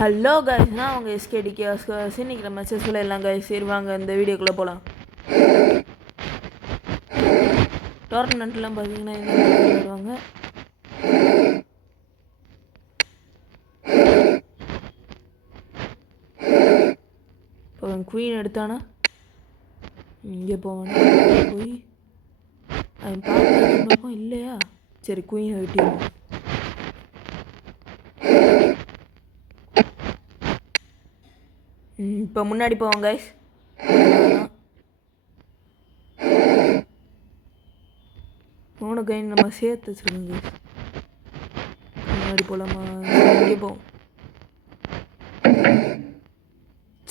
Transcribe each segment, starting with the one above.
Hello guys, நான் அவங்க எஸ்கேடிக்கு இன்னைக்கு நம்ம செஸ்ஸில் எல்லாம் கைஸ் இருவாங்க. இந்த வீடியோக்குள்ளே போகலாம். டோர்னமெண்ட்லாம் பார்த்தீங்கன்னா இந்த மாதிரி விளையாடுவாங்க. இப்போ அவன் குயின் எடுத்தானா இங்கே போவானா, போய் அவன் பார்ப்போம் இல்லையா, சரி குயினை வெட்டிடுவோம். இப்போ முன்னாடி போவோம் கைஸ். மூணு கைன் நம்ம சேர்த்து வச்சுருக்கோம் கைஸ். முன்னாடி போகலாமா, இங்கே போவோம்.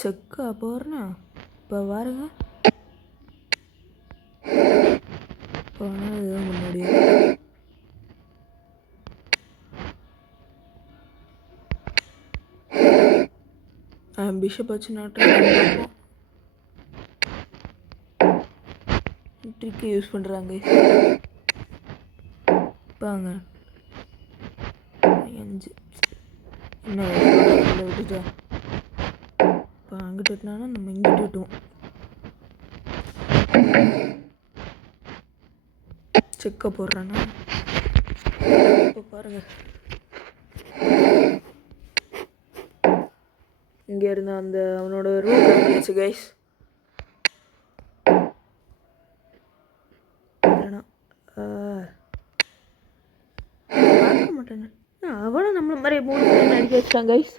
செக்கா போகிறேன்னா இப்போ வாருங்க. போனால் இதுதான் முன்னாடி. பிஷப் வச்சு நாட்டம் ட்ரிக்கு யூஸ் பண்ணுறாங்க. பாங்க 5 என்ன விட்டுட்டா. இப்போ அங்கிட்டு விட்டுனாலும் நம்ம இங்கிட்டு விட்டுவோம். செக்க போடுறான்னா இப்போ பாருங்கள், இங்கே இருந்த அந்த அவனோட ரூம் கட்டியாச்சு கைஸ். பார்க்க மாட்டேங்க, அவனும் நம்மள மாதிரி 3 பேர் அடிக்க வச்சிட்டான் கைஸ்.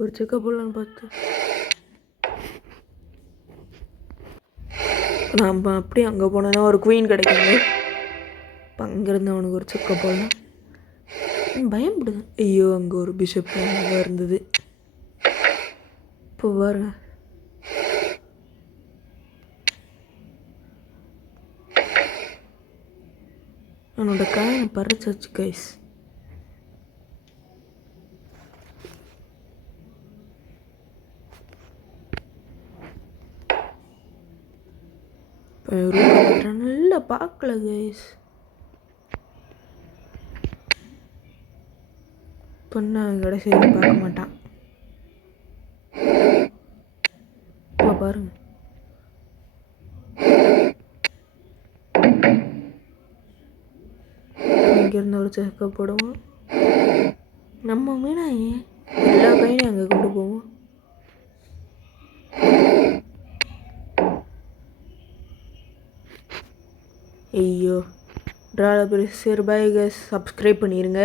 ஒரு செக்க போடலான்னு பார்த்து நம்ம அப்படியே அங்கே போனோன்னா ஒரு குயின் கிடைக்குங்க. இப்போ அங்கேருந்து அவனுக்கு ஒரு செக்க போடலாம். பயப்படுது. ஐயோ, அங்கே ஒரு பிஷப் இருந்தது. இப்போ பாருங்க, அவனோட காயினை பறிச்சாச்சு கைஸ். நல்லா பார்க்கல கைஸ். பொண்ணு கடைசி பார்க்க மாட்டான். இப்போ பாருங்க, இங்கேருந்து ஒரு செக்க போடுவோம். நம்ம மீனா எல்லா கையும் அங்கே கொண்டு போவோம். ஐயோ ட்ரால பெரிய சரி, பாய் கைஸ், சப்ஸ்கிரைப் பண்ணிடுங்க.